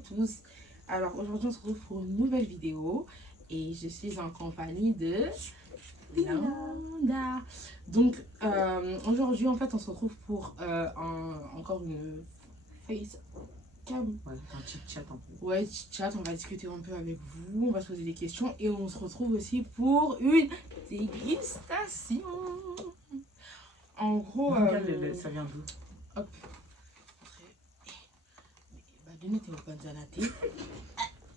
tous. Alors aujourd'hui on se retrouve pour une nouvelle vidéo et je suis en compagnie de Linda. Donc aujourd'hui en fait on se retrouve pour encore une facecam. Ouais, un petit chat un peu. Ouais, chat, on va discuter un peu avec vous, on va se poser des questions et on se retrouve aussi pour une dégustation. En gros, Ça vient d'où? hop. Bah, donut est au panzanate.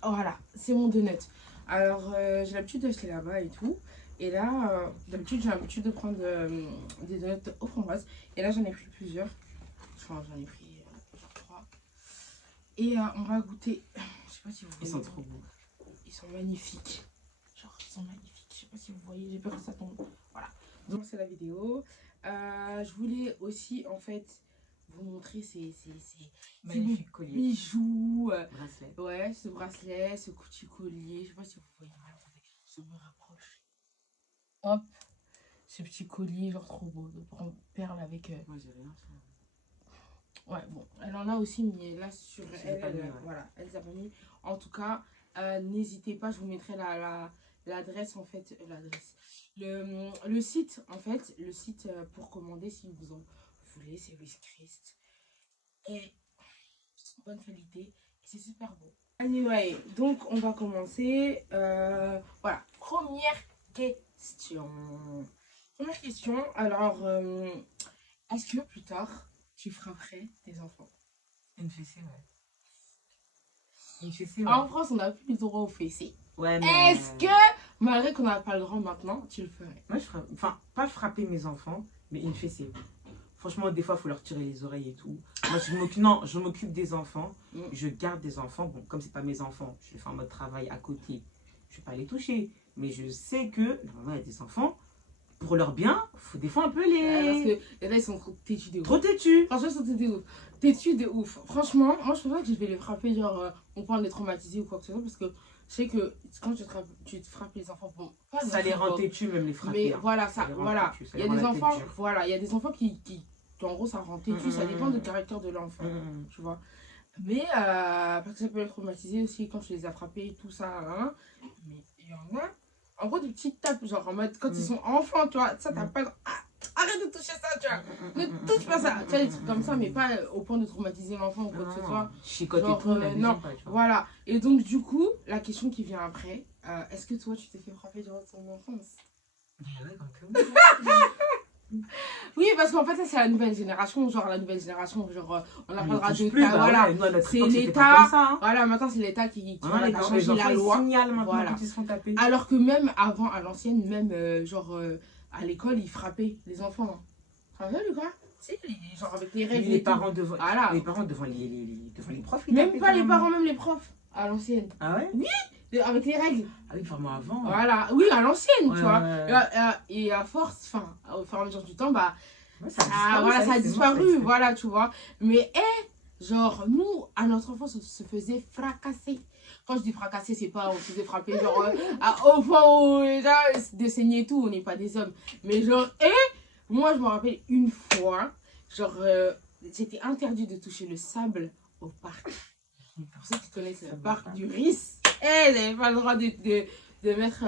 Voilà, c'est mon donut. Alors, j'ai l'habitude d'acheter là-bas et tout. Et là, d'habitude, j'ai l'habitude de prendre des donuts aux framboises. Et là, j'en ai pris plusieurs. Enfin, j'en ai pris genre 3. Et on va goûter. Je sais pas si vous voyez. Ils sont trop beaux. Ils sont magnifiques. Genre, ils sont magnifiques. Je sais pas si vous voyez, j'ai peur que ça tombe. Voilà. Donc, c'est la vidéo. Je voulais aussi, en fait, vous montrer ces Magnifique collier. bijoux. Bracelet. Ouais, ce bracelet, ce petit collier. Je sais pas si vous voyez. Je me rapproche. Hop. Ce petit collier, genre trop beau. De perles avec. Moi, j'ai rien. Ouais, bon, elle en a aussi, mais là sur elle, ouais. voilà, elle les a pas mis. En tout cas, n'hésitez pas, je vous mettrai l'adresse en fait, l'adresse. Le site, en fait, le site pour commander si vous en voulez, c'est Whiskrist. Et bonne qualité, et c'est super beau. Anyway, donc on va commencer. Voilà, première question. Première question, alors, est-ce que plus tard, tu frapperais tes enfants? Une fessée, ouais. Une fessée, ouais. En France, on n'a plus le droit aux fessées. Ouais, mais... Est-ce que, malgré qu'on n'a pas le droit maintenant, tu le ferais? Moi, je ferais... Enfin, pas frapper mes enfants, mais une fessée. Franchement, des fois, il faut leur tirer les oreilles et tout. Moi, je m'occupe des enfants. Je garde des enfants. Bon, comme c'est pas mes enfants, je fais en mode travail à côté. Je vais pas les toucher. Mais je sais que, normalement, il y a des enfants... Pour leur bien, faut des fois un peu les... Parce que là, ils sont trop têtus de ouf. Trop têtus. Franchement, ils sont têtus de ouf. Têtus de ouf. Franchement, moi, je pense pas que je vais les frapper, genre, on peut les traumatiser ou quoi que ce soit, parce que je sais que quand tu te frappes les enfants, bon, pas ça les rend têtus, même les frapper. Mais hein. Voilà, ça, voilà. Il y a des enfants, voilà, il y a des enfants qui en gros, ça rend têtu, ça dépend du caractère de l'enfant, tu vois. Mais, parce que ça peut les traumatiser aussi quand tu les as frappés, tout ça, hein. Mais il y en a... En gros, des petites tapes, genre en mode quand ils sont enfants, tu vois, ça t'as pas. Arrête de toucher ça, tu vois. Ne touche pas ça. Tu vois, des trucs comme ça, mais pas au point de traumatiser l'enfant ou quoi que ce soit. Chicote et tout, non, pas, tu vois. voilà. Et donc, du coup, la question qui vient après, est-ce que toi, tu t'es fait frapper durant ton enfance? Ouais, comme ça. Oui, parce qu'en fait, ça, c'est la nouvelle génération. Genre, la nouvelle génération, genre, on apprendra de plus, bah voilà. Ouais, c'est l'État. Hein. Voilà, maintenant, c'est l'État qui va changer la loi. Voilà. Quand ils se font taper. Alors que même avant, à l'ancienne, même, à l'école, ils frappaient les enfants. Tu vois, quoi? C'est genre avec les règles. Les parents devant, voilà. Les parents devant les profs. Même pas les parents, même les profs, à l'ancienne. Ah ouais? Oui, avec les règles. Ah oui, vraiment avant. Voilà, oui, à l'ancienne, ouais, tu vois. Ouais. Et à force, enfin, au fur et à mesure du temps, bah, ouais, ça a disparu, voilà, tu vois. Mais, genre, nous, à notre enfance, on se faisait fracasser. Quand je dis fracasser, c'est pas on se faisait frapper, genre, au fond, de saigner et tout, on n'est pas des hommes. Mais, genre, moi, je me rappelle une fois, genre, c'était interdit de toucher le sable au parc. Pour ceux qui connaissent le parc du Riss, ils n'avaient pas le droit de mettre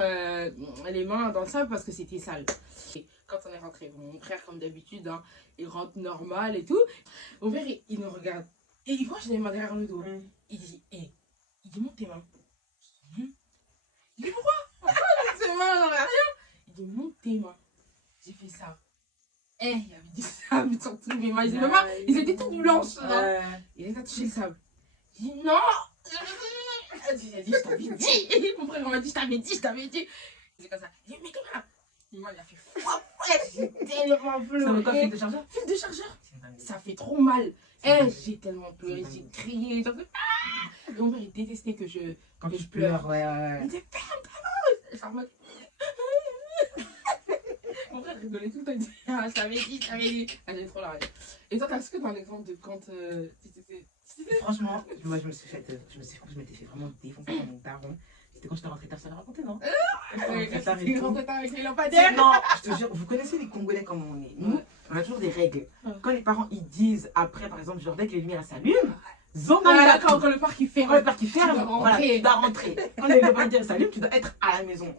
les mains dans le sable parce que c'était sale. Et quand on est rentré, mon frère, comme d'habitude, hein, il rentre normal et tout. Mon père, il nous regarde. Et il voit que j'ai les mains derrière le dos. Il dit, il dit, monte tes mains. Il dit, pourquoi? Pourquoi j'ai ses mains dans l'arrière? Il dit, monte tes mains. J'ai fait ça. Il avait dit ça, mais surtout mes mains, ils étaient toutes blanches. Il a touché le sable. J'ai dit, non. J'ai dit, je t'avais dit. Mon frère m'a dit, je t'avais dit. C'est comme ça. Il dit, mais comment? Moi, il a fait fouah. J'ai tellement pleuré. C'est fil de chargeur? Fil de chargeur. Ça fait trop mal. J'ai tellement pleuré, j'ai crié. Et mon père, il détestait que je pleure. Ouais. Il disait, ferme ta gueule. Mon frère rigolait tout le temps. Il disait, je t'avais dit. J'ai trop la rage. Et toi, est-ce que t'as un exemple de quand Franchement, moi je m'étais fait vraiment défoncer dans mon daron. C'était quand j'étais rentrée tard, ça l'a raconté, non? C'était rentrée tard avec les lampadaires. Non, je te jure, vous connaissez les Congolais comment on est. Nous, on a toujours des règles. Quand les parents ils disent après, par exemple, genre dès que les lumières s'allument, Zonga, quand le parc il ferme. quand le parc qui ferme, Tu dois voilà, rentrer. tu dois rentrer. Quand les lampadaires s'allument, tu dois être à la maison.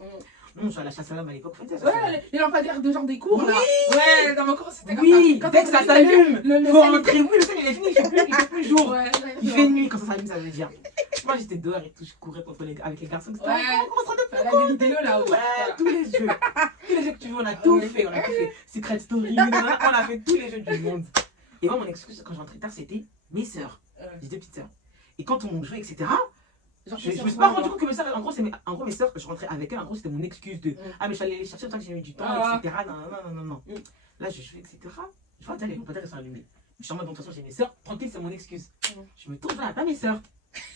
Non, je suis à la chasse à l'homme à l'époque. Ouais, les lampadaires de genre des cours là. Ouais, dans ma cours c'était comme Oui, ça. dès que ça s'allume, le faut ciel rentrer. Oui, le ciel il est fini, il fait plus jour. Ouais, Il fait nuit quand ça s'allume, ça veut dire. Moi j'étais dehors et tout, je courais avec les garçons. C'était Ouais. comment ça T'as la vidéo là. Ouais, tous les jeux. Tous les jeux que tu veux, on a tout fait. On a tout fait. Secret Story, on a fait tous les jeux du monde. Et moi, mon excuse quand je rentrais tard, c'était mes sœurs. J'ai deux petites sœurs. Et quand on jouait, etc., je me suis pas rendu compte que mes sœurs, en gros, mes sœurs, que je rentrais avec elles, en gros, c'était mon excuse de ah, mais je suis allée les chercher tant que j'ai eu du temps, etc. Non. Là, je jouais, etc. Je vois, les lampadaires, ils sont allumés. Je suis en mode, de toute façon, j'ai mes sœurs, tranquille, c'est mon excuse. Je me tourne vers pas mes sœurs.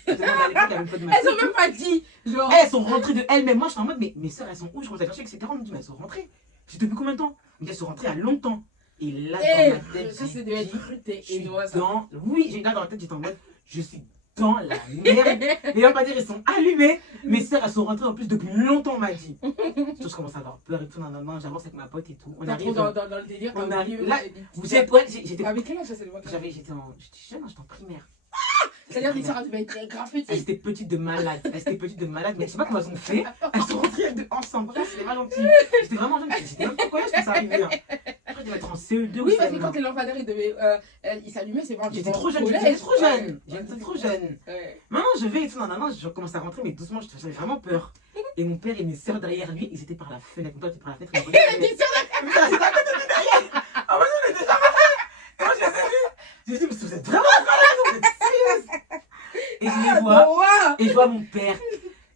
Je demande à l'époque, il y avait pas de ma Elles ont même pas dit. Genre. Elles sont rentrées de elles-mêmes. Moi, je suis en mode, mais mes sœurs, elles sont où? Je commence à chercher, etc. On me dit, mais elles sont rentrées. J'ai depuis combien de temps? On me dit, elles sont rentrées il y a longtemps. Et là, dans ma tête, ça, c'est de être oui, là, dans ma tête, j'étais en mode, je suis dans la merde. Les lampadaires, ils sont allumés. Mes sœurs, elles sont rentrées en plus depuis longtemps, on m'a dit. Je commence à avoir peur et tout. Non, j'avance avec ma pote et tout. On arrive. Dans le délire. On arrive. Là, vous êtes, ouais, j'étais. Avec quel âge ça, c'est le J'étais jeune, j'étais en primaire. C'est-à-dire des sœurs devaient être grave petites. Elles étaient petites de malades. Mais je sais pas comment elles ont fait. Elles sont rentrées ensemble. Bref, c'était pas gentil. J'étais vraiment jeune. J'étais même pas au collège quand ça arrivait. Après, je devais être en CE2 ou oui, parce que quand les lampadaires ils s'allumaient, c'est vraiment. J'étais trop jeune. J'étais trop jeune. Maintenant, je vais et tout. Non, je commence à rentrer, mais doucement, j'avais vraiment peur. Et mon père et mes sœurs derrière lui, ils étaient par la fenêtre. Toi, tu étais par la fenêtre. Il a dit ça derrière. Ah, mais non, on était jamais fait. Et moi, je les ai vus. Je me suis dit, mais vous êtes vraiment malade, vous êtes sérieuse. Et je les vois. Et je vois mon père.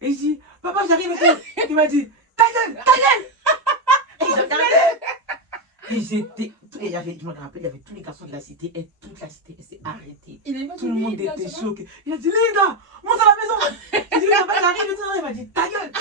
Et je dis, papa, j'arrive et tout. Il m'a dit, ta gueule. Et j'ai regardé. Et j'étais. Et je me rappelle, il y avait tous les garçons de la cité. Et toute la cité, elle s'est arrêtée. Tout le monde était choqué. Il a dit, Linda, monte à la maison. J'ai dit, papa, j'arrive et tout. Il m'a dit, ta gueule.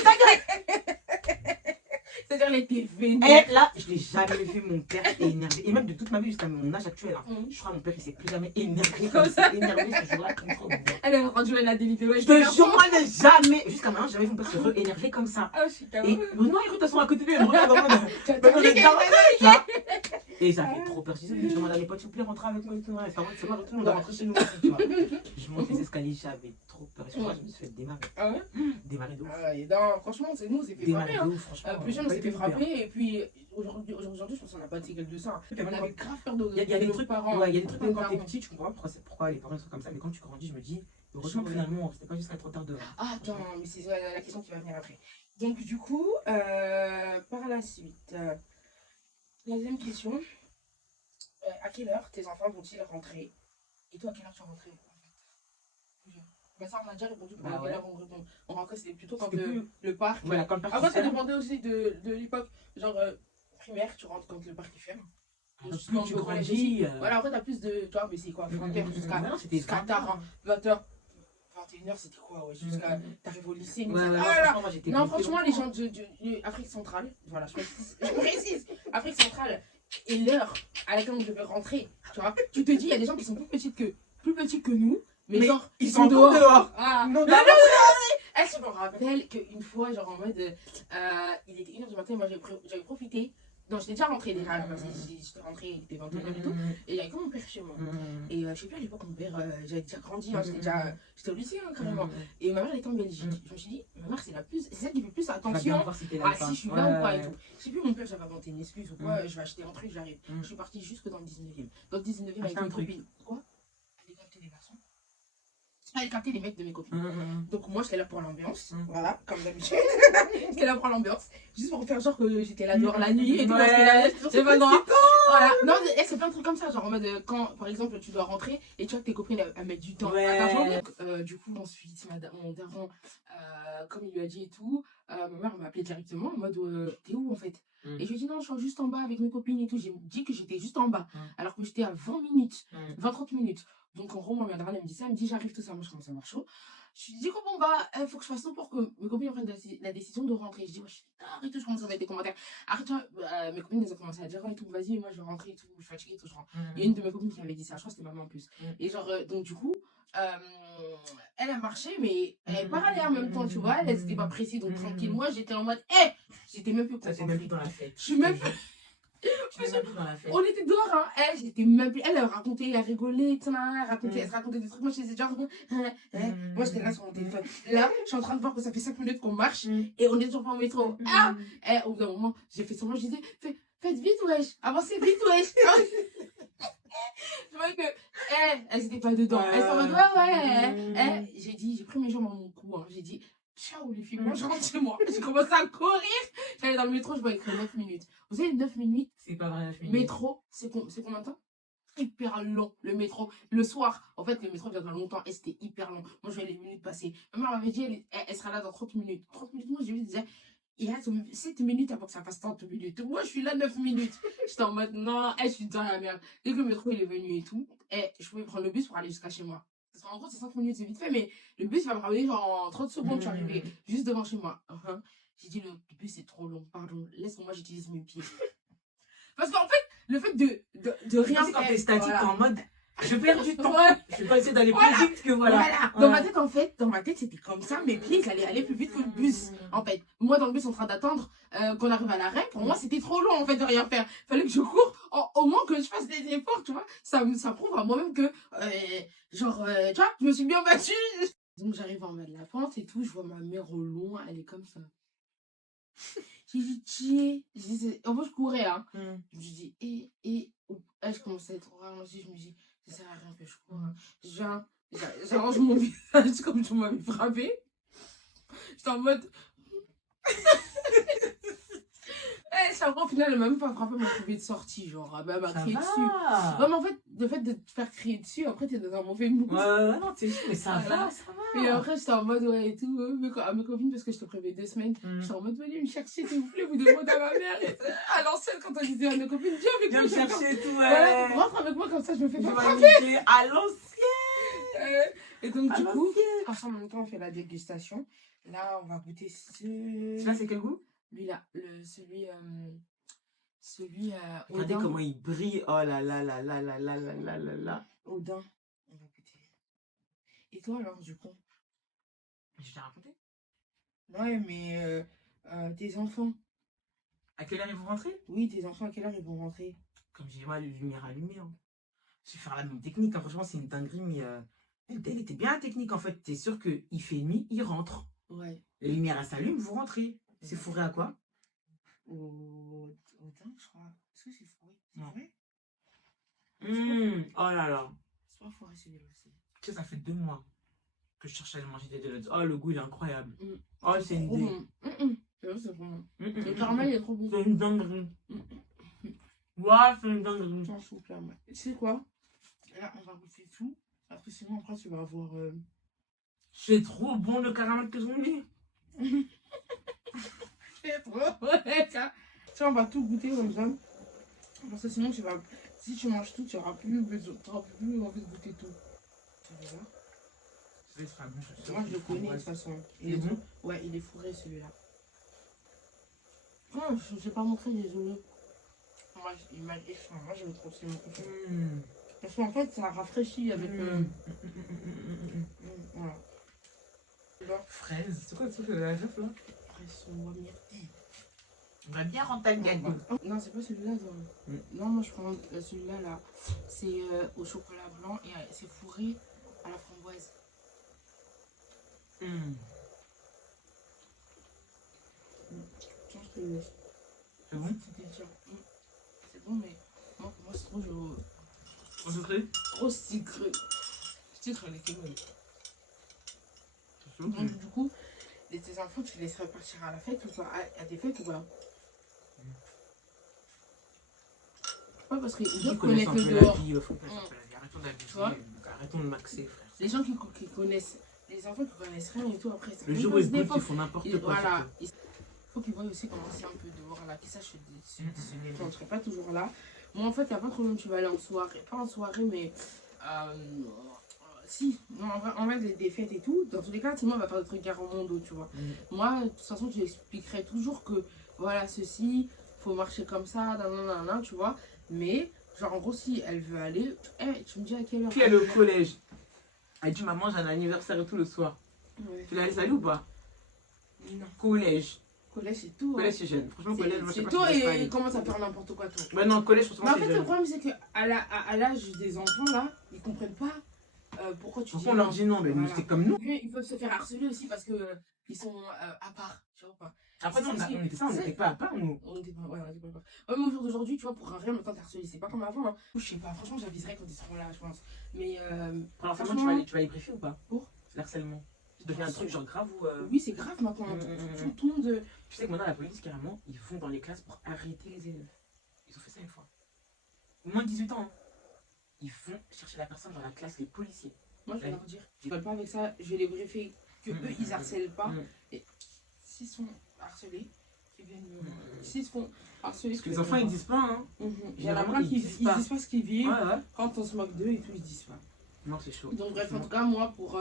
C'est-à-dire, elle était vénère. Et là, je n'ai jamais vu mon père énervé. Et même de toute ma vie jusqu'à mon âge actuel. Je crois que mon père, il s'est plus jamais énervé comme ça. Énervé ce jour-là, comme trop. Elle est rendue à des vidéos. Je te jure, moi, je n'ai jamais. Jusqu'à maintenant, jamais vu mon père se re-énerver comme ça. Ah, je suis Et non, écoute, elles sont à côté de lui. Elle me regarde en mode. Et ça fait trop peur. Je demande à mes potes, s'il vous plaît, rentrez avec moi. C'est pas tout le monde va rentrer chez nous. Tu vois. Je monte les escaliers, j'avais trop peur. Et je me suis fait démarrer. Ah ouais? Démarrer de ouf. Non, franchement, c'est nous, on s'est fait frapper. Plus jeune, on s'est fait frapper. Et puis aujourd'hui, je pense qu'on n'a pas de séquelles de ça. On avait grave peur de. Il y a des trucs parents. Ouais, il y a des trucs quand t'es petit, tu comprends pas pourquoi les parents sont comme ça. Mais quand tu grandis, je me dis, heureusement que finalement, c'était pas jusqu'à trop tard dehors. Ah, attends, mais c'est la question qui va venir après. Donc, du coup, par la suite, la deuxième question. À quelle heure tes enfants vont-ils rentrer? Et toi, à quelle heure tu es rentré en fait? Ben ça, on a déjà répondu pour quelle heure on répond. On rentrait, c'était plutôt quand le parc. Voilà, quand le parc. Après, ça dépendait aussi de l'époque. Genre, primaire, tu rentres quand le parc est ferme. Plus tu grandis. Voilà, après, t'as plus de. Toi, mais c'est quoi? Frontière jusqu'à tard, 20h. 21h, c'était quoi? Ouais, jusqu'à. T'arrives au lycée. Non, franchement, les gens de Afrique centrale, voilà, je précise, Afrique centrale. Et l'heure à laquelle on devait rentrer, tu vois, tu te dis, il y a des gens qui sont plus petits que nous, mais genre, ils sont dehors. Ah, non, je me rappelle qu'une fois, genre en mode, il était 1h du matin, moi j'avais profité. Non, j'étais déjà rentrée déjà, parce que j'étais rentrée, il était 21h et tout, et il y avait que mon père chez moi. Et je sais plus à l'époque, mon père, j'avais déjà grandi, j'étais au lycée carrément. Et ma mère elle était en Belgique. Je me suis dit, ma mère c'est celle qui fait plus attention à si je suis là ou pas et tout. Je sais plus, mon père j'avais inventé une excuse ou quoi, je vais acheter un truc, j'arrive. Je suis partie jusque dans le 19e. Dans le 19e avec une copine. Quoi? Aller capter des garçons. Aller capter les mecs de mes copines. Donc moi j'étais là pour l'ambiance, voilà, comme d'habitude. J'étais là pour l'ambiance, juste pour faire genre que j'étais là dehors la nuit et tout. J'ai pas le droit. Voilà. Non, c'est plein de trucs comme ça, genre en mode quand par exemple tu dois rentrer et tu vois que tes copines elles mettent du temps. Du coup ensuite mon daron, comme il lui a dit et tout, ma mère m'a appelé directement en mode t'es où en fait? Et je lui ai dit non, je suis juste en bas avec mes copines et tout. J'ai dit que j'étais juste en bas alors que j'étais à 20 minutes, 20-30 minutes. Donc en gros, ma mère elle me dit ça, elle me dit j'arrive tout ça, moi je commence à avoir chaud. Je lui dis que bon bah, il faut que je fasse tout pour que mes copines prennent la décision de rentrer. Je dis ouais, je suis tard et tout, je commence à mettre des commentaires. Après toi, mes copines elles ont commencé à dire ouais, tout, vas-y, moi je vais rentrer et tout, je suis fatiguée et tout, je rentre. Il y a une de mes copines qui m'avait dit ça, je crois que c'était maman en plus. Et genre, donc du coup, elle a marché, mais elle n'est pas allée en même temps, tu vois, elle n'était pas précise, donc tranquille. Moi j'étais en mode, j'étais même plus concentrée. Ça, c'est même plus dans la fête. Je suis même plus. Tu n'es même plus dans la fête. On était dehors, hein. J'étais même plus. Elle racontait, elle rigolait, elle se racontait des trucs. Moi, je disais genre, moi, j'étais là sur mon téléphone. Là, je suis en train de voir que ça fait 5 minutes qu'on marche et on est toujours pas au métro. Au bout d'un moment, j'ai fait semblant, je disais, faites vite, wesh. Avancez vite, wesh. Je vois que, elles étaient pas dedans. Elles sont en mode, ouais. J'ai pris mes jambes à mon cou, hein. J'ai dit, ciao les filles, moi je rentre chez moi. J'ai commencé à courir. J'allais dans le métro, je voyais que 9 minutes. Vous savez, 9 minutes. C'est pas vrai, 9 minutes. Métro, c'est combien de temps? Hyper long, le métro. Le soir, en fait, le métro vient dans longtemps et c'était hyper long. Moi, je voyais les minutes passer. Ma mère m'avait dit, elle sera là dans 30 minutes. 30 minutes, moi, j'ai vu, je disais, il reste 7 minutes avant que ça fasse 30 minutes. Moi, je suis là 9 minutes. J'étais en mode, non, je suis dans la merde. Dès que le métro il est venu et tout, je pouvais prendre le bus pour aller jusqu'à chez moi. Parce qu'en gros, c'est 5 minutes, c'est vite fait, mais le bus va me ramener genre en 30 secondes. Je suis arrivée juste devant chez moi. J'ai dit, le bus est trop long, pardon. Laisse-moi, j'utilise mes pieds. Parce qu'en fait, le fait de rien faire. Quand t'es statique, voilà. t'es en mode, je perds du temps. Je vais pas essayer d'aller Voilà. plus vite que voilà. Dans ma tête, en fait, c'était comme ça. Mes pieds, ils allaient aller plus vite que le bus. En fait, moi, dans le bus, en train d'attendre qu'on arrive à l'arrêt, pour moi, c'était trop long, en fait, de rien faire. Fallait que je cours, au moins que je fasse des efforts, tu vois. Ça prouve à moi-même que, tu vois, je me suis bien battue. Donc, j'arrive en bas de la pente et tout, je vois ma mère au loin, elle est comme ça. J'ai dit, tiens. En fait, je courais, hein. Je me dis, je commençais à être ralenti, je me dis, ça sert à rien que je cours. Hein. J'arrange mon visage comme tu m'avais frappé. J'étais en mode. Au final, elle m'a même pas frappé, elle m'a trouvé de sortie. Genre, elle m'a crié dessus. Ouais, mais en fait, le fait de te faire crier dessus, après, t'es dans un mauvais mood. Ouais, non, t'es mais ça va. Et après, j'étais en mode, ouais, et tout. À mes copines, parce que je te prévenais 2 semaines, j'étais en mode, venez me chercher, s'il vous plaît, vous demandez à ma mère. Et à l'ancienne, quand on disait à nos copines, viens avec moi. Viens me chercher et tout, ouais. Rentre avec moi, comme ça, je me fais pas frapper. À l'ancienne. Et donc, du coup, ensemble, en même temps, on fait la dégustation. Là, on va goûter Celui-là, c'est quel goût? Lui-là, celui regardez comment il brille. Oh là là là là là là là là là là. Audin, on va goûter. Et toi alors, du coup? Je t'ai raconté. Ouais, mais tes enfants. À quelle heure ils vont rentrer? Oui, tes enfants, à quelle heure ils vont rentrer? Comme j'ai moi, les lumières allumées. Hein. Je vais faire la même technique. Hein. Franchement, c'est une dinguerie, mais elle était bien la technique en fait. T'es sûr qu'il fait nuit, il rentre. Ouais. Les lumières s'allument, vous rentrez. C'est fourré à quoi? Au thym, je crois. Est-ce que c'est fourré? Non. Oh là là. C'est pas fourré celui-là aussi. Tu sais, ça fait 2 mois que je cherche à aller manger des donuts. Oh, le goût, il est incroyable. Oh, c'est une dingue. C'est bon. Le caramel, il est trop bon. C'est une dinguerie. Ouais, c'est une dinguerie. Tu sais quoi? Là, on va goûter tout. Parce que sinon, après, tu vas avoir... C'est trop bon le caramel que j'en ai. C'est trop bon. Ça, on va tout goûter comme ça. Parce que sinon, si tu manges tout, tu n'auras plus envie de goûter tout. Tu vois? Moi, je le connais de toute façon. Il est bon? Ouais, il est fourré celui-là. Oh, je ne sais pas montrer, désolé. Moi, je le trouve c'est mon préféré. Parce qu'en fait, ça rafraîchit avec. Voilà. Fraise. C'est quoi le truc de la chef là? Fraise au myrtille. On va bien rentrer le gâteau. Non, c'est pas celui-là. Non, moi je prends celui-là là. C'est au chocolat blanc et c'est fourré à la framboise. Tiens, je te laisse. C'est bon? C'est bon, mais moi, pour moi, c'est trop sucré? Trop sucré. Sucre, les kémons. C'est sûr. Donc, du coup, tes enfants, tu les laisserais partir à la fête ou quoi? À des fêtes ou quoi? Ouais, parce qu'ils connaissent le dehors. Arrêtons de maxer, frère. Les gens qui connaissent, les enfants qui connaissent rien et tout, après, ça le jour où ils goûtent, ils font n'importe quoi. Voilà. Il faut qu'ils voient aussi comment c'est un peu dehors là, qu'ils sachent se défendre. Je ne serai pas toujours là. Moi, en fait, il n'y a pas de problème, tu vas aller en soirée. Pas en soirée, mais. Si, en vrai, des fêtes et tout, dans tous les cas, tout le monde va faire des trucs au monde, tu vois. Moi, de toute façon, je lui expliquerai toujours que, voilà, ceci, faut marcher comme ça, tu vois. Mais, genre, en gros, si elle veut aller, tu me dis à quelle heure. Puis elle est au collège. Elle dit, maman, j'ai un anniversaire et tout le soir. Ouais. Tu la laisses aller ou pas? Non. Collège. Collège, c'est tout. Collège, c'est jeune. Franchement, collège, moi, je sais C'est pas tôt si je laisse pas et aller. commence à faire n'importe quoi, toi. Ouais, non, collège, Mais franchement, en fait, c'est le jeune. problème, c'est qu'à l'âge des enfants, là, ils comprennent pas pourquoi tu dis Pourquoi on leur non. dit non? Mais Voilà. c'est comme nous. Ils peuvent se faire harceler aussi parce que ils sont à part, tu vois pas. Après, nous, on était ça, on n'était pas à part, nous. On était pas, ouais, on était pas à part. Ouais, mais au jour d'aujourd'hui, tu vois, pour un rien, maintenant t'es harcelé. C'est pas comme avant, hein. Je sais pas, franchement, j'aviserais quand ils seront là, je pense. Mais Pour l'harcèlement, franchement, tu vas les briefer ou pas? Pour l'harcèlement. Ça devient un truc genre grave ou. oui, c'est grave maintenant. Tout le monde. Tu sais que maintenant, la police, carrément, ils vont dans les classes pour arrêter les élèves. Ils ont fait ça une fois. Au moins de 18 ans. Hein. Ils vont chercher la personne dans la classe, les policiers. Moi, je vais leur dire, je rigole pas avec ça, je vais les briefer que eux, ils harcèlent pas. Et s'ils sont harcelés, qu'ils viennent. S'ils se font harceler, parce que les enfants, ils disent pas, hein. Il y en a plein qui disent pas ce qu'ils vivent. Ouais. Quand on se moque d'eux et tout, ils disent pas. Non, c'est chaud. Donc, bref, en tout cas, moi, pour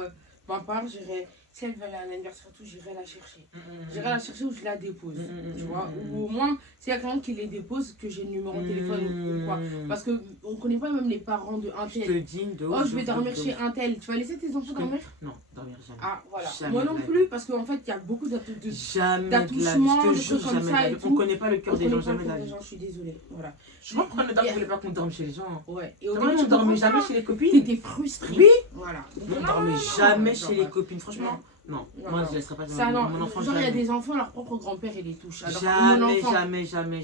ma part, j'irai. Si elle veut aller à l'anniversaire, tout, j'irai la chercher. J'irai la chercher ou je la dépose. Tu vois. Ou au moins, s'il y a quelqu'un qui les dépose, que j'ai le numéro de téléphone ou quoi. Parce qu'on ne connaît pas même les parents de un Je tel. te dis de Oh, je vais dormir chez un tel. Tu vas laisser tes enfants dormir? Non, dormir jamais. Ah, voilà. Jamais Moi de non la plus, parce qu'en fait, il y a beaucoup jamais de la vie. d'attouchements, Je de te jure, trucs comme jamais ça de la et vie. tout. On connaît pas le cœur des gens, jamais de la les vie. gens, je suis désolée. Voilà. Je sais pas pourquoi ne voulait pas qu'on dorme chez les gens. Hein. Ouais. Et C'est au vrai, début, on tu dormait comprends jamais pas. chez les copines. T'étais frustrée. Oui. Voilà. On Non, dormait non, jamais genre, chez les copines. Franchement, non. Non, Moi, non. je laisserai pas Ça, non. mon enfant. Genre, il y a Jamais. des enfants, leur propre grand-père, il les touche. Alors, mon Jamais, enfant, jamais.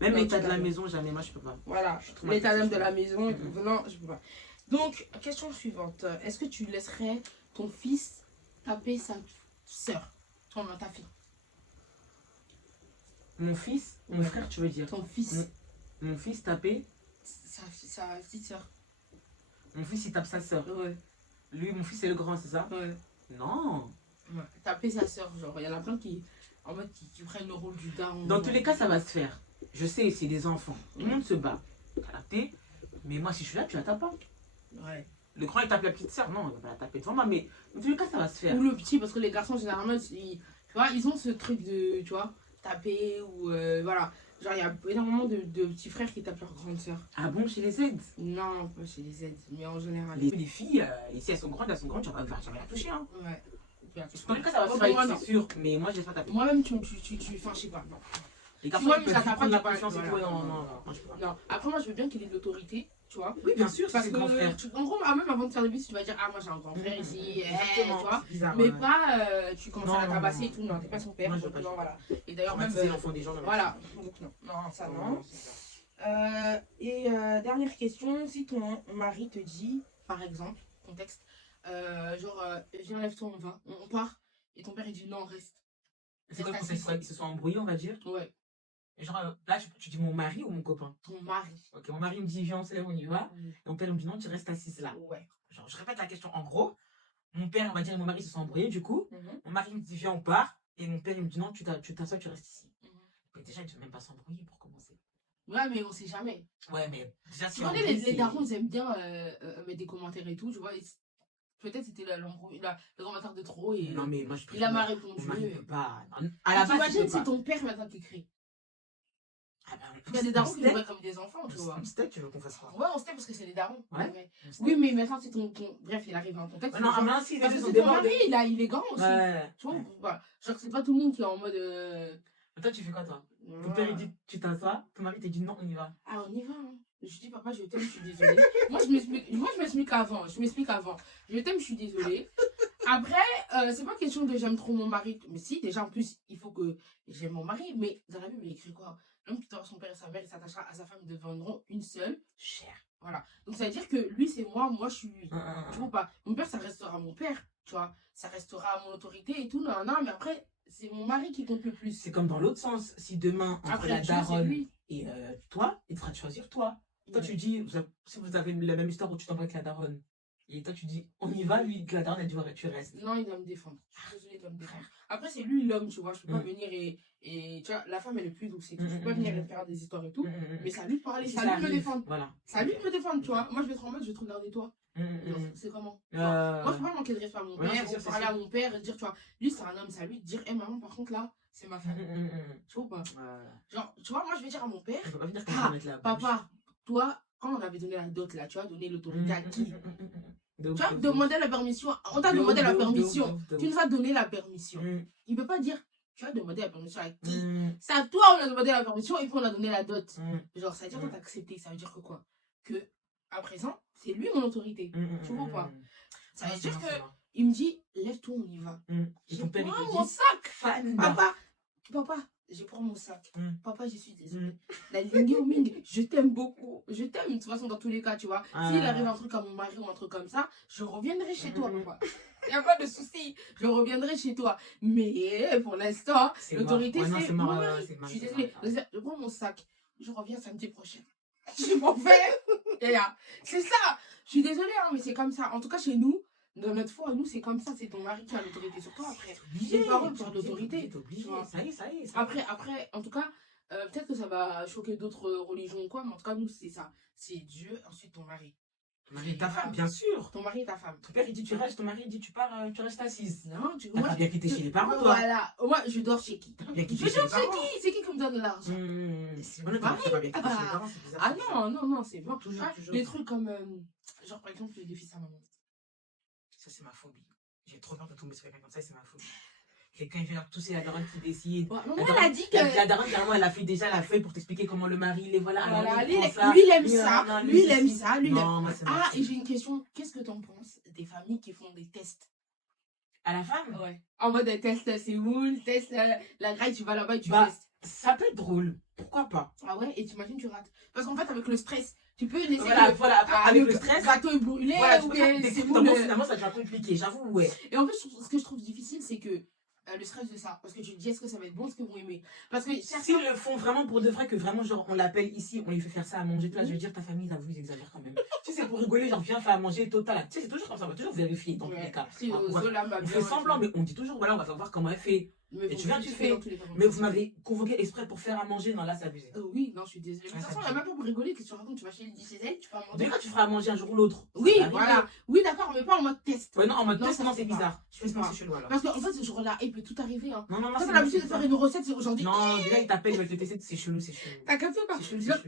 Même non, l'état tu de la l'as maison, jamais. Moi, je peux pas. voilà, Je suis trop l'état maltraitée, d'âme de je la maison, et tout. Non, je peux pas. Donc, question suivante. Est-ce que tu laisserais ton fils taper sa soeur, ta fille? Mon fils, mon Ouais. frère, tu veux dire. Ton fils, Mon fils tapait. sa petite soeur. Mon fils, il tape sa soeur. Ouais, Lui, mon fils, c'est le grand, c'est ça? ouais. Non. Ouais. Taper sa soeur, genre, il y en a plein qui, en mode, qui prennent le rôle du daron. Dans tous les cas, ça va se faire. Je sais, c'est des enfants. Tout le monde se bat. T'as capté? Mais moi, si je suis là, tu la tapes pas. Ouais. Le grand, il tape la petite sœur. Non, il va pas la taper devant moi. Mais dans tous les cas, ça va se faire. Ou le petit, parce que les garçons, généralement, tu vois, ils ont ce truc de, tu vois, taper ou, voilà. Genre, il y a énormément de petits frères qui tapent leur grande sœur. Ah bon, chez les aides? Non, pas chez les aides, mais en général. Les filles, si elles sont grandes, tu vas jamais la toucher. Hein. Ouais. Dans tous les cas, ça va se Moi, faire, non. c'est sûr. Mais moi, je laisse pas taper. Moi-même, enfin, je sais pas. Non. Les Tu garçons, vois, ils mais peuvent ça t'apprend prendre la de pas- confiance et tout. voilà. Non. Moi, je peux pas. Non. Après, moi, je veux bien qu'il ait de l'autorité, tu vois. Oui, bien sûr, Parce c'est que, grand frère. en gros, même avant de faire des bêtises, tu vas dire, ah, moi, j'ai un grand frère ici, Exactement. tu vois. C'est bizarre, Mais ouais. pas, tu commences Non, à la non, tabasser non. et tout. Non, t'es pas son père. Moi, je donc veux pas, non, je voilà. Et d'ailleurs, même. Traumatiser l'enfant des gens. Voilà. Donc, non, ça, non. Et dernière question, si ton mari te dit, par exemple, contexte, genre, viens, lève-toi, on va, on part, et ton père il dit non, reste. C'est quoi le contexte? Ils se sont embrouillés, on va dire. Ouais, Et genre, là, tu dis mon mari ou mon copain? ton mari. Ok, mon mari me dit, viens, on se lève, on y va. Et mon père me dit, non, tu restes assise là. Ouais. Genre, je répète la question. En gros, mon père, on va dire, et mon mari se sont embrouillés, du coup. Mhm. Mon mari me dit, viens, on part. Et mon père, il me dit, non, tu t'assois, tu restes ici. Mais déjà, ils ne devaient même pas s'embrouiller pour commencer. Ouais, mais on sait jamais. Ouais, mais déjà, Tu connais, les darons, ils aiment bien mettre des commentaires et tout, tu vois. Peut-être c'était le commentaire de trop et Non, mais moi, je il a mal répondu. Mon mari ne peut pas. Non, à la base, il T'imagines peut c'est pas. ton père maintenant qui crie. Ah bah, Il y a des darons qui nous voient comme des enfants, tu vois. On se tait, tu veux qu'on fasse quoi? Ouais, on se tait parce que c'est des darons. Ouais. Mais- Oui, mais maintenant c'est ton. Bref, il arrive à un contexte. Non, genre- maintenant, si les parce deux que sont c'est ton débordés. mari, il est grand aussi. Ouais. Tu vois, voilà. Genre, c'est pas tout le monde qui est en mode. Mais toi, tu fais quoi, toi? Ton père, il dit, tu t'assois. Ton mari te dit, non, on y va. Ah, on y va. Hein. Je dis, papa, je t'aime, je suis désolée. moi, je m'explique avant. Je m'explique avant. Je t'aime, je suis désolée. Après, c'est pas question de j'aime trop mon mari. Mais si, déjà, en plus, il faut que j'aime mon mari. Mais dans la Bible, il est écrit quoi? L'homme qui tuera son père et sa mère, il s'attachera à sa femme, ils deviendront une seule chair. Voilà. Donc, ça veut dire que lui, c'est moi je suis lui. Tu vois pas? Mon père, ça restera mon père. Tu vois? Ça restera mon autorité et tout. Non, non, mais après, c'est mon mari qui compte le plus. C'est comme dans l'autre sens. Si demain, entre Après, la Dieu, c'est daronne lui. et toi, il te fera choisir toi. Toi, Ouais. tu dis, si vous avez la même histoire où tu t'envoies avec la daronne, et toi, tu dis, on y va, lui, que la daronne, elle dit, ouais, tu restes. Non, il doit me défendre. Je suis désolée, il doit me défendre. Après, c'est lui l'homme, tu vois. Je peux pas Mm. venir et tu vois, la femme, elle est plus douce. Et tout. Je Mm, peux pas mm, venir mm. et faire des histoires et tout. Mais Mais c'est à lui de parler, si c'est ça à lui de me arrive, défendre. voilà. C'est à lui de me défendre, tu vois. Moi, je vais être en mode, je vais te regarder toi. Genre, c'est comment? Moi, je peux pas manquer de respect à mon Ouais, non, père, c'est sûr, ou c'est parler sûr. à mon père et dire, tu vois, lui, c'est un homme, c'est à lui de dire, hé maman, par contre, là, c'est ma femme. Tu vois ou pas? Genre, tu vois, moi, je vais dire à mon père, On peut pas venir Ah, mettre la bouche. papa, toi, quand on avait donné la dot là, tu as donné l'autorité à qui? De ouf, Tu as de ouf. demandé la permission. On t'a De demandé ouf, la de ouf, de permission. ouf, de Tu ouf. nous as donné la permission. Mm. Il peut pas dire, tu as demandé la permission à qui? Mm, C'est à toi, on a demandé la permission et puis on a donné la dot. Genre, ça veut dire qu'on t'a accepté. Ça veut dire que quoi? Que, à présent, c'est lui mon autorité. Tu vois ou pas? Ça veut dire que il me dit, lève-toi, on y va. Et ton père, il prends te mon dit, sac. fan. Papa, je prends mon sac. Papa, je suis désolée. Mm. La Ling Ming, je t'aime beaucoup. Je t'aime, de toute façon, dans tous les cas, tu vois. S'il arrive un truc à mon mari ou un truc comme ça, je reviendrai chez toi, papa. Il n'y a pas de souci. Je reviendrai chez toi. Mais pour l'instant, l'autorité, c'est mon mari. Je suis désolée. Je prends mon sac. Je reviens samedi prochain. Je m'en vais. C'est ça. Je suis désolée, hein, mais c'est comme ça. En tout cas, chez nous, dans notre foi, nous, c'est comme ça. C'est ton mari qui a l'autorité sur toi après. C'est les parents qui ont l'autorité. Ça y est, ça y est. Après, en tout cas, peut-être que ça va choquer d'autres religions ou quoi, mais en tout cas, nous, c'est ça. C'est Dieu, ensuite ton mari. Ton mari et ta femme, bien sûr. Ton mari et ta femme. Ton père, il dit tu restes, ton mari, il dit tu pars, tu restes assise. Non, T'as pas bien quitté chez les parents, toi. Voilà. Moi, je dors chez qui? Bien quitté Je chez les dors chez parents. qui? C'est qui me donne de l'argent? C'est bon, t'as pas bien quitté chez les parents, c'est bizarre. Ah non, c'est bon. Toujours. Des trucs comme, genre par exemple, les fils à maman. Ça, c'est ma phobie. J'ai trop peur de tomber sur quelqu'un comme ça, c'est ma phobie. Quelqu'un vient leur tousser la daronne qui décide. Maman, elle a dit que. La daronne, carrément, elle a fait déjà la feuille pour t'expliquer comment le mari, il est voilà. Voilà, lui, ça. il aime ça. Lui, il aime ça. Non, moi, c'est Ah, et j'ai une question. Qu'est-ce que t'en penses des familles qui font des tests? À la femme? Ouais. En mode test, c'est moule, test, la graille, tu vas là-bas et tu Bah, testes. ça peut être drôle. Pourquoi pas? Ah ouais, et t'imagines, tu rates. Parce qu'en fait, avec le stress, tu peux laisser voilà, avec le stress, gâteau est brûlé, voilà, ou bien c'est finalement, ça devient compliqué, j'avoue, ouais. Et en plus, ce que je trouve difficile, c'est que le stress de ça. Parce que tu te dis, est-ce que ça va être bon, est-ce qu'ils vont aimer? Parce que s'ils le font vraiment pour de vrai, que vraiment, genre, on l'appelle ici, on lui fait faire ça à manger, tout là, je veux dire, ta famille, là, vous exagèrent quand même. Tu sais, c'est pour rigoler, genre, viens faire à manger, total. Tu sais, c'est toujours comme ça, on va toujours vérifier dans tous les cas. On fait semblant, mais on dit toujours, voilà, on va savoir comment elle fait. Et tu viens, tu fais. Mais vous m'avez convoqué exprès pour faire à manger, non, là, c'est abusé. Oui, non, je suis désolée. Mais de toute façon, il n'y a même pas pour rigoler, que tu racontes, tu vas chez elle, tu vas manger. Déjà, tu feras à manger un jour ou l'autre. Oui, voilà. Oui, d'accord, mais pas en mode test. Ouais, non, en mode test, non, c'est bizarre. Je fais c'est chelou alors. Parce qu'en fait, ce jour-là, il peut tout arriver. Hein. Non, t'as l'habitude de faire une recette aujourd'hui. Non, déjà, il t'appelle, il va te tester, c'est chelou. T'as capté ou pas?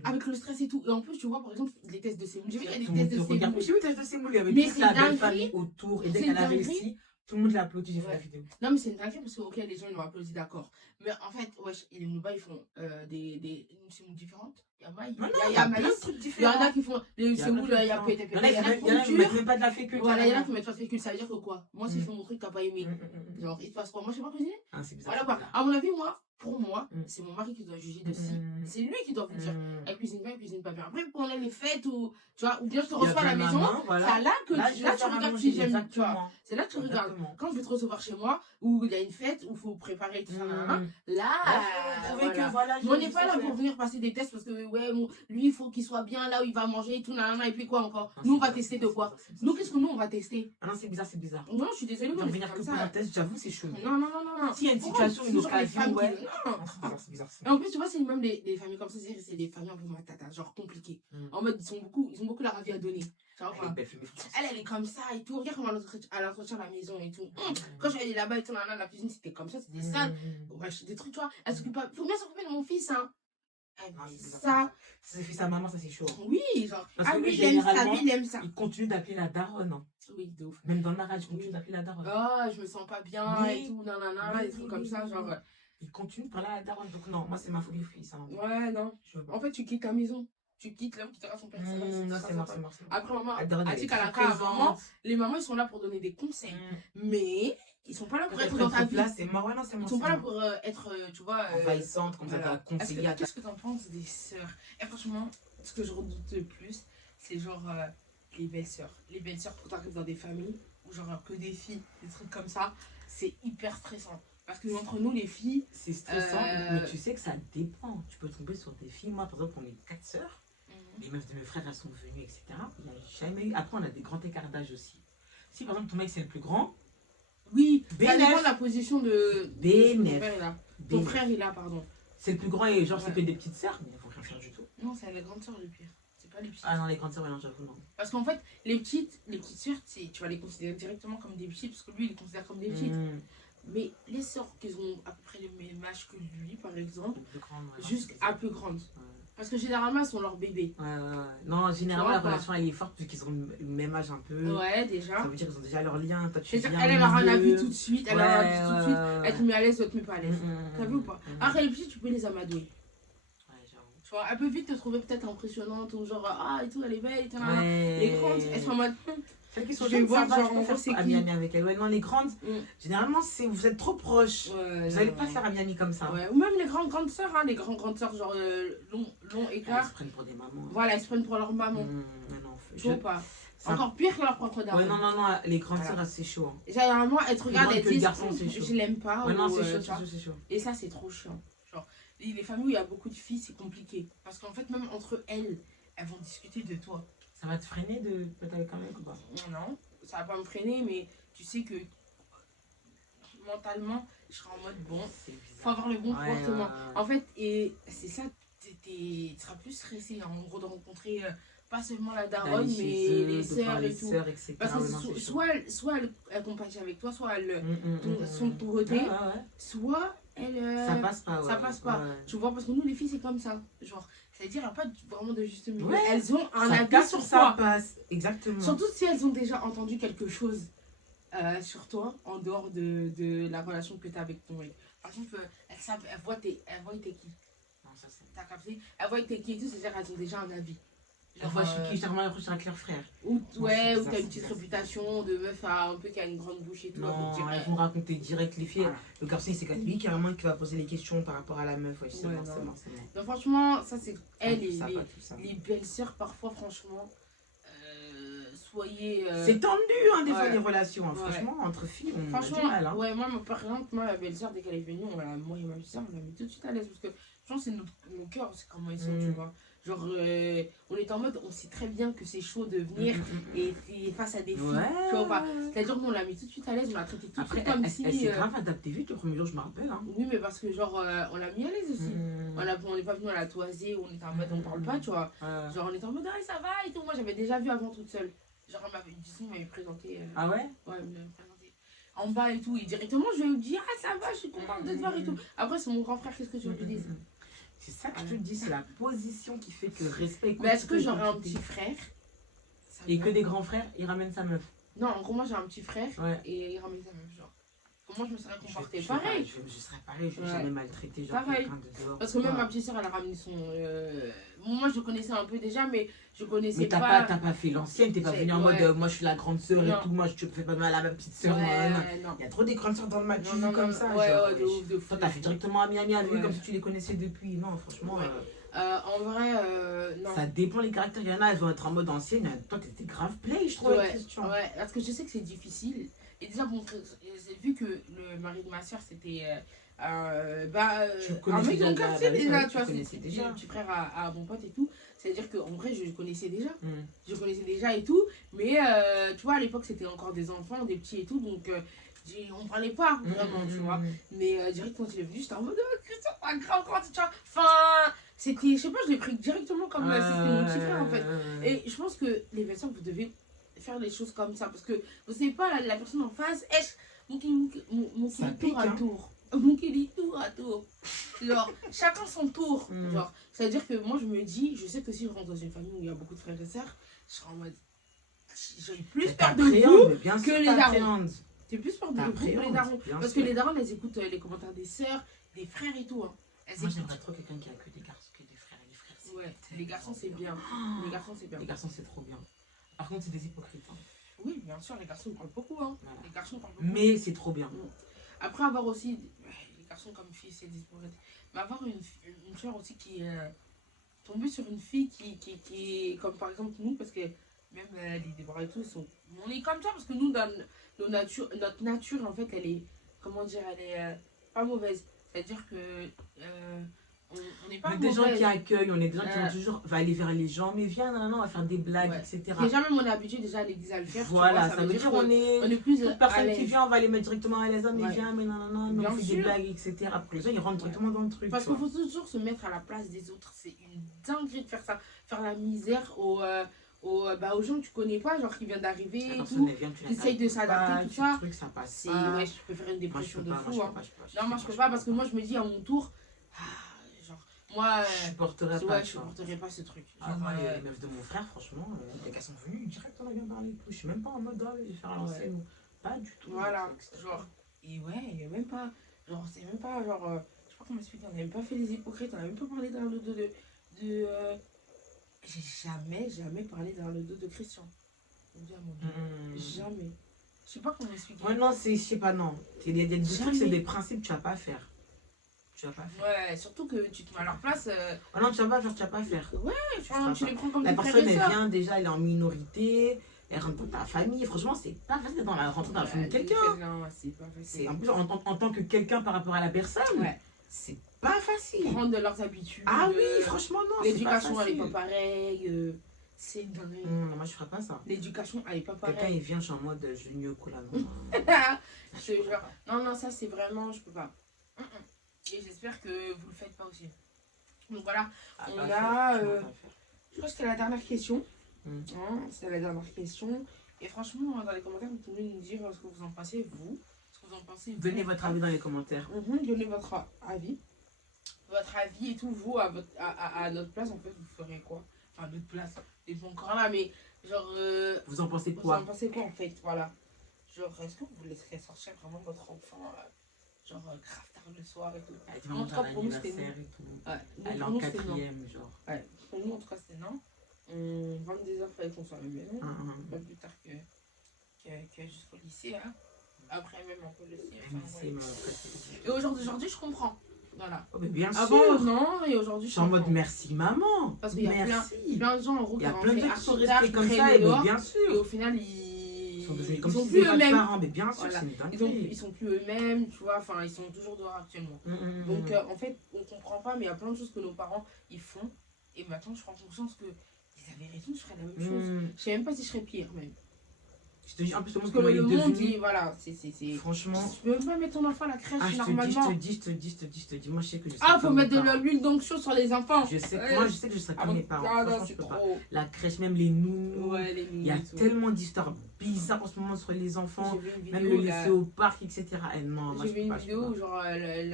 Avec le stress et tout. Et en plus, tu vois, par exemple, les tests de sémoule. J'ai vu qu'il y a des tests de sémoule. J'ai vu les tests de sémoule avec toute la belle famille autour. Et dès qu'elle a réussi, tout le monde l'a applaudi, j'ai fait la vidéo. Non, mais c'est une dinguerie parce que, ok, les gens ils l'ont applaudi, d'accord. Mais en fait, wesh, les Mouba ils font des sémoules différentes. Il y a maïs, il y en a qui font des sémoules, il y a PTP. Il y en a qui mettent même pas de la fécule. Voilà, il y en a qui mettent pas de fécule. Ça veut dire que quoi? Moi, si je fais mon truc, t'as pas aimé. Genre, il se passe quoi? Moi, je sais pas cuisiner. Ah, c'est bizarre. Voilà quoi. À mon avis, pour moi, c'est mon mari qui doit juger de si. C'est lui qui doit vous dire. Elle cuisine bien, elle cuisine pas bien. Après, pendant les fêtes ou, tu vois, ou bien je te reçois à la maison, c'est là que tu regardes si j'aime, tu vois. C'est là que tu regardes. Quand je vais te recevoir chez moi, où il y a une fête, où il faut préparer tout ça, là, on n'est pas là pour venir passer des tests parce que, ouais, lui, il faut qu'il soit bien là où il va manger et tout, et puis quoi encore. Nous, on va tester de quoi? Nous, qu'est-ce que nous, on va tester? Ah non, c'est bizarre. Non, je suis désolée, on venir que pour un test, j'avoue, c'est chaud. Non. S'il y a une situation, une occasion, ouais. C'est bizarre. Et en plus, tu vois, c'est même les familles comme ça, c'est des familles un peu matata, genre compliquées. En mode, ils ont beaucoup la ravie à donner. Elle est comme ça et tout. Regarde comment elle entretient la maison et tout. Quand je suis allée là-bas et tout, la cuisine, c'était comme ça, c'était sale. Ouais, des trucs, tu vois. Elle s'occupe pas. Faut bien s'occuper de mon fils, hein. Ça c'est fait sa maman, ça c'est chaud. Oui, genre. Ah oui, il aime ça. Il continue d'appeler la daronne. Oui, de ouf. Même dans le mariage, il continue d'appeler la daronne. Ah, je me sens pas bien et tout, des trucs comme ça, genre. Il continue de parler à la daronne. Donc non, moi c'est ma folie fille, ça. Ouais, non. En fait, tu quittes ta maison. Tu quittes l'homme qui te son père. Non, c'est mort. Après, maman, à dit qu'à la cas, maman, les mamans, ils sont là pour donner des conseils. Mais ils sont pas là pour être dans ta vie. C'est mort, ouais, non, c'est mort. Ils sont pas là pour être, tu vois. Envahissante, comme ça, t'as conseillé. Qu'est-ce que t'en penses des sœurs? Et franchement, ce que je redoute le plus, c'est genre les belles-sœurs. Les belles-sœurs, quand t'arrives dans des familles où genre que des filles, des trucs comme ça, c'est hyper stressant. Parce que entre nous, les filles. C'est stressant, mais tu sais que ça dépend. Tu peux tomber sur des filles. Moi, par exemple, on est 4 sœurs. Les meufs de mes frères, elles sont venues, etc. Il n'y a jamais eu. Après, on a des grands écarts d'âge aussi. Si par exemple, ton mec, c'est le plus grand. Oui, ça dépend de la position de ton frère, là. Ton frère, il a, pardon. C'est le plus grand et genre, c'est que des petites sœurs, mais il faut rien faire du tout. Non, c'est les grandes sœurs le pire. C'est pas les petites. Ah non, les grandes sœurs, non, j'avoue, non. Parce qu'en fait, les petites sœurs, tu vas les considérer directement comme des petites, parce que lui, il les considère comme des petites. Mais les sœurs qui ont à peu près le même âge que lui, par exemple, juste un peu grandes. Parce que généralement, elles sont leurs bébés. Non, généralement, la pas. relation, elle est forte vu qu'ils ont le même âge un peu. Ouais, déjà. Ça veut dire qu'ils ont déjà leur lien. Toi, tu C'est-à-dire viens qu'elle au a un avis milieu. tout de suite. Elle a un avis tout de suite. Elle te met à l'aise, toi, te met pas à l'aise. T'as vu ou pas? Après, les petits, tu peux les amadouer. Ouais, j'avoue. Tu vois, elle peut vite te trouver peut-être impressionnante ou genre, ah, et tout, elle est belle, et tout. Ouais. Les grandes, elles sont en mode. Celles qui sont Je vais jeunes, voir, ça va, genre, je peux en faire gros, c'est ami qui avec elles. Ouais, non, les grandes, généralement, vous êtes trop proches. Ouais, Vous n'allez pas faire ami comme ça. Ouais, ou même les grandes sœurs, hein, les grandes sœurs, genre long Elles écart. se prennent pour des mamans. Voilà, elles se prennent pour leur maman. Non, Tu vois pas. Encore pire que leur propre daron. Ouais, non, les grandes sœurs, c'est chaud. Hein. Généralement, elles te regardent et elles disent, garçon, c'est chaud. je l'aime pas. Ouais, non, ou, c'est chaud. Et ça, c'est trop chiant. Genre, les familles où il y a beaucoup de filles, c'est compliqué. Parce qu'en fait, même entre elles, elles vont discuter de toi. Ça va te freiner de peut-être avec un mec ou pas? Non, ça va pas me freiner, mais tu sais que mentalement, je serai en mode bon, faut avoir le bon comportement. En fait, et c'est ça, tu seras plus stressé en gros de rencontrer pas seulement la daronne, mais les sœurs et tout. Etc. Parce que soit elles compagnent avec toi, soit elles sont de ton côté, soit elles. Ça passe pas. Ça passe pas. Tu vois, parce que nous, les filles, c'est comme ça. Genre, c'est-à-dire, il n'y a pas vraiment de juste milieu. Ouais, elles ont un avis sur sur ça toi. passe. Exactement. Surtout si elles ont déjà entendu quelque chose sur toi, en dehors de la relation que tu as avec ton mec. Par exemple, elles voient t'es qui. Non, ça c'est. T'as capté? Elles voient t'es qui et tout, c'est-à-dire qu'elles ont déjà un avis. Genre, je suis qui, généralement, je suis avec leur frère. Ou t'as une petite réputation de meuf un peu qui a une grande bouche et tout. Non, elles vont raconter direct les filles. Voilà. Le garçon, c'est lui carrément qui va poser les questions par rapport à la meuf. Ouais, c'est bon. Donc franchement, ça c'est elle et les belles-sœurs parfois, franchement. Soyez. C'est tendu, hein, des fois, les relations. Hein. Franchement, entre filles, on a du mal. Hein. Ouais, moi, par exemple, ma belle-sœur, dès qu'elle est venue, moi et ma belle-sœur, on l'a mis tout de suite à l'aise. Parce que je pense que c'est nos cœurs, c'est comment ils sont, tu vois. Genre, on est en mode, on sait très bien que c'est chaud de venir et face à des filles. Tu vois pas. C'est-à-dire, nous, on l'a mis tout de suite à l'aise, on l'a traité tout de suite comme si. Elle s'est grave adaptée vite le premier jour, je me rappelle. Hein. Oui, mais parce que, genre, on l'a mis à l'aise aussi. On n'est pas venu à la toisée où on était en mode, on parle pas, tu vois. Genre, on était en mode, ah, ça va et tout. Moi, j'avais déjà vu avant toute seule. Genre, Disney m'avait présenté. Ah ouais? Ouais, il m'avait présenté. En bas et tout. Et directement, je vais lui dire, ah, ça va, je suis contente de te voir et tout. Après, c'est mon grand frère, qu'est-ce que tu veux que je dise? C'est ça que je te dis, c'est la position qui fait que respect. Mais est-ce que j'aurais un petit frère? Et que des grands frères, il ramène sa meuf? Non, en gros, moi, j'ai un petit frère et il ramène sa meuf, genre. Comment je me serais comportée? Pareil. Je serais pareil, je vais jamais maltraiter. Genre pareil. Parce que même ma petite soeur, elle a ramené son. Moi, je connaissais un peu déjà, mais je connaissais pas. Mais t'as pas fait l'ancienne, t'es pas venue en mode moi je suis la grande soeur et tout, moi je fais pas mal à ma petite soeur. Il y a trop des grandes soeurs dans le match comme ça. Ouais, de ouf. Toi, t'as fait directement à Miami, comme si tu les connaissais depuis. Non, franchement. En vrai, non. Ça dépend les caractères. Il y en a, elles vont être en mode ancienne. Toi, t'étais grave play, je trouve. Ouais, parce que je sais que c'est difficile. Et déjà, bon, vu que le mari de ma soeur, c'était un mec de mon quartier déjà, tu vois, c'était un petit frère à mon pote et tout. C'est-à-dire qu'en vrai, je le connaissais déjà. Je connaissais déjà et tout. Mais tu vois, à l'époque, c'était encore des enfants, des petits et tout. Donc, on parlait pas vraiment, tu vois. Mais direct, quand il est venu, j'étais en mode, Christian, t'as grave grand, tu vois. Enfin, c'était, je sais pas, je l'ai pris directement comme c'était mon petit frère en fait. Et je pense que les personnes, vous devez faire les choses comme ça. Parce que vous savez pas, la personne en face, mon tour à tour. Mon dit tour à tour. Genre, chacun son tour. Genre, c'est-à-dire que moi, je me dis, je sais que si je rentre dans une famille où il y a beaucoup de frères et sœurs, je serai en mode. J'ai plus peur de vous que les darons. J'ai plus peur de vous que les darons. Parce que les darons, elles écoutent les commentaires des sœurs, des frères et tout. Hein. Moi, j'aimerais trop quelqu'un qui a que des garçons, que des frères. Et les frères, ouais, les garçons, c'est bien. Les garçons, c'est bien. Les garçons, c'est trop bien. Par contre, c'est des hypocrites. Hein. Oui, bien sûr, les garçons parlent beaucoup. Hein. Voilà. Les garçons parlent beaucoup. Mais c'est trop bien. Après, avoir aussi, les garçons comme filles, c'est des hypocrites. Mais avoir une soeur aussi qui est tombée sur une fille qui est comme par exemple nous, parce que même les Déborah et tout, on est comme ça, parce que nous, dans notre nature, en fait, elle est, comment dire, elle est pas mauvaise. C'est-à-dire que on n'est pas mais des gens qui accueillent, on est des gens qui vont toujours va aller vers les gens, mais viens, non, on va faire des blagues, etc. Déjà, même on est habitué déjà à l'église à le faire. Voilà, ça veut dire qu'on est plus toute personne qui vient, on va les mettre directement à l'aise, mais viens, mais non, mais on fait sûr. des blagues, etc. Pour que les gens ils rentrent directement dans le truc. Parce qu'il faut toujours se mettre à la place des autres. C'est une dinguerie de faire ça. Faire la misère aux gens que tu connais pas, genre qui viennent d'arriver et tout. Tu essayes de s'adapter, tout ça. Ça passe ouais, je peux faire une dépression de fou. Non, moi je peux pas parce que moi je me dis à mon tour, genre, Moi, Je supporterais pas, ouais, tu je vois. supporterais pas ce truc. Ah, Genre, moi, les meufs de mon frère, franchement, dès qu'elles sont venues, direct, on a bien parlé et tout. Je suis même pas en mode, ah, je vais faire l'ancienne ou pas du tout. voilà, etc. genre, et ouais, il y a même pas, genre, c'est même pas, genre, je sais pas comment expliquer, on n'a même pas fait les hypocrites, on n'a même pas parlé dans le dos j'ai jamais parlé dans le dos de Christian. Mon Dieu, mon Dieu. Jamais. Je sais pas comment expliquer. Ouais, non, c'est, je sais pas, non. Il y a des trucs, c'est des principes que tu vas pas faire. Tu vas pas faire. Ouais, surtout que tu te mets à leur place. Ah non, tu vas pas faire, tu vas pas faire. Ouais, tu les prends comme la des frères personne, et elle sœurs. vient déjà, elle est en minorité, elle rentre dans ta famille. Franchement, c'est pas facile rentrer dans la famille de quelqu'un. Non, c'est pas facile. En plus, en tant que quelqu'un par rapport à la personne, Ouais. c'est pas facile. Prendre de leurs habitudes. Ah oui, franchement, non. L'éducation, elle est pas pareille. C'est dingue. Non, moi, je ferais pas ça. L'éducation, elle est pas pareille. Quelqu'un, il vient, je suis en mode, je vais mieux là. Je te jure. Non, ça, c'est vraiment, je peux pas. Et j'espère que vous le faites pas aussi. Donc voilà, on a. Je crois que c'était la dernière question. C'était la dernière question. Et franchement, dans les commentaires, vous pouvez nous dire ce que vous en pensez, vous. Ce que vous en pensez, vous. Donnez votre avis dans les commentaires. Donnez votre avis. Votre avis et tout, vous, à notre place, en fait, vous ferez quoi? Enfin, notre place, ils sont encore là, mais genre. Vous en pensez quoi? Vous en pensez quoi, en fait? Voilà. Genre, est-ce que vous laisserez sortir vraiment votre enfant, genre, grave tard le soir et tout? En tout cas, pour nous, c'était non. Ouais, elle est en 4e, genre. Ouais, pour nous, en tout cas, c'était non. 22h, il fallait qu'on soit à la maison. Pas plus tard que jusqu'au lycée. Hein. Après, même un peu le lycée. Et aujourd'hui, je comprends. Voilà. Oh, mais bien sûr. Avant, non, et aujourd'hui, je suis en mode merci, maman. Parce qu'il y a plein de gens en route qui sont restés comme ça, et bien sûr. Et au final, ils sont devenus comme ils sont plus eux-mêmes. Mais bien sûr, voilà. c'est ils sont plus eux-mêmes, tu vois, enfin, ils sont toujours dehors actuellement. Donc, en fait, on comprend pas, mais il y a plein de choses que nos parents, ils font. Et maintenant, je prends conscience que ils avaient raison, je ferais la même chose. Je sais même pas si je serais pire, même. Je te dis, en plus, parce que le monde, voilà, c'est. Franchement. Tu peux même pas mettre ton enfant à la crèche normalement. Je te dis. Moi, je sais que je sais. Faut mettre de l'huile d'onction sur les enfants. Moi, je sais que je serais comme mes parents. Franchement, je peux pas. La crèche, même les nounous. Ouais, les nounous. Il y a tellement d'histoires bizarres en ce moment sur les enfants. Même le laisser au parc, etc. Non, moi, j'ai vu une vidéo où, genre, il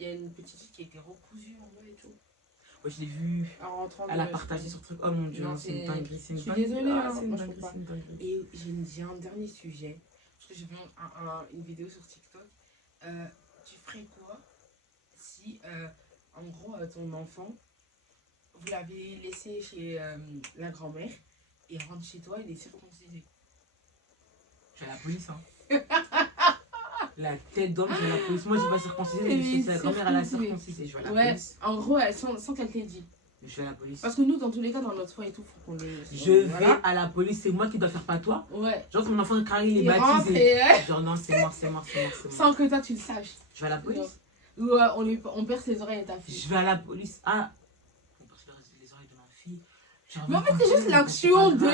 y a une petite fille qui a été recousue en bas et tout. Ouais, je l'ai vu. Elle a partagé sur le truc. Oh mon dieu, c'est une dinguerie. Je suis désolée, moi je peux pas. Et j'ai un dernier sujet. Parce que j'ai vu une vidéo sur TikTok. Tu ferais quoi si, en gros, ton enfant, vous l'avez laissé chez la grand-mère et rentre chez toi et il est circoncisé? Je vais à la police, hein. La tête d'homme, je vais à la police. Moi, j'ai pas circoncisé, mais c'est la grand-mère, elle a circoncisé. Je vais à la police. En gros, sans qu'elle t'ait dit. Je vais à la police. Parce que nous, dans tous les cas, dans notre foi et tout, faut qu'on le. Je vais à la police, c'est moi qui dois faire pas toi. Ouais. Genre, mon enfant, Carré, il est baptisé. Genre, non, c'est mort. Sans que toi, tu le saches. Je vais à la police. Ouais, on perce les oreilles à ta fille. Je vais à la police. Ah, on perce les oreilles de ma fille. Mais en fait, c'est juste l'action de.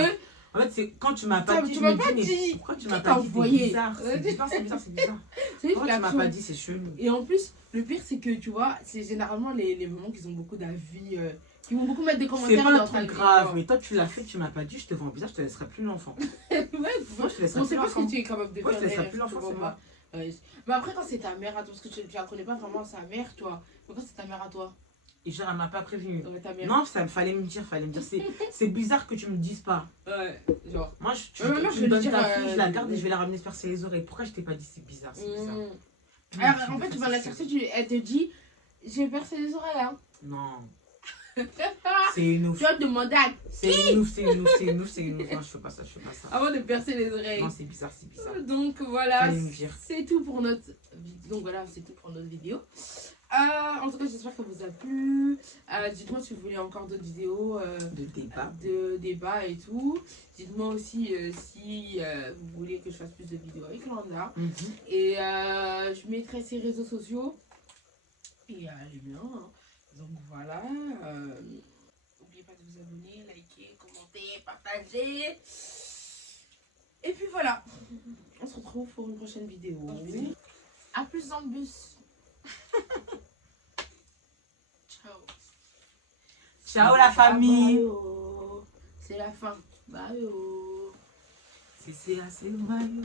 En fait, c'est quand tu m'as pas dit. Tu m'as pas dit. Pourquoi tu m'as pas dit? C'est bizarre. C'est bizarre. Pourquoi tu m'as pas dit? C'est chelou. Et en plus, le pire, c'est que tu vois, c'est généralement les mamans qui ont beaucoup d'avis, qui vont beaucoup mettre des commentaires. C'est pas un truc grave, mais toi, tu l'as fait, tu m'as pas dit, je te vois bizarre, je te laisserai plus l'enfant. Ouais, moi, je te laisserai plus l'enfant. On sait pas ce que tu es capable de faire. Moi, je te laisserai plus l'enfant, c'est moi. Mais après, quand c'est ta mère à toi, parce que tu la connais pas vraiment sa mère, toi. Pourquoi c'est ta mère à toi? Et genre, elle m'a pas prévenu. Ouais, non, ça fallait me dire. C'est bizarre que tu me dises pas. Ouais, genre. Moi, tu me donnes ta fille, je la garde et je vais la ramener se percer les oreilles. Pourquoi je t'ai pas dit? C'est bizarre, c'est bizarre. Alors, en fait, tu vas la chercher, elle te dit, j'ai percé les oreilles, hein. Non. C'est une ouf. Tu vas te demander à qui? C'est une ouf. Non, je fais pas ça. Avant de percer les oreilles. Non, c'est bizarre. Donc voilà, c'est tout pour notre vidéo. En tout cas, j'espère que ça vous a plu. Dites-moi si vous voulez encore d'autres vidéos de débat et tout. Dites-moi aussi si vous voulez que je fasse plus de vidéos avec Landa. Et je mettrai ses réseaux sociaux et les miens. Hein. Donc voilà. N'oubliez pas de vous abonner, liker, commenter, partager. Et puis voilà. On se retrouve pour une prochaine vidéo. A plus dans le bus. Ciao la famille. C'est la fin. Bye. C'est assez bye.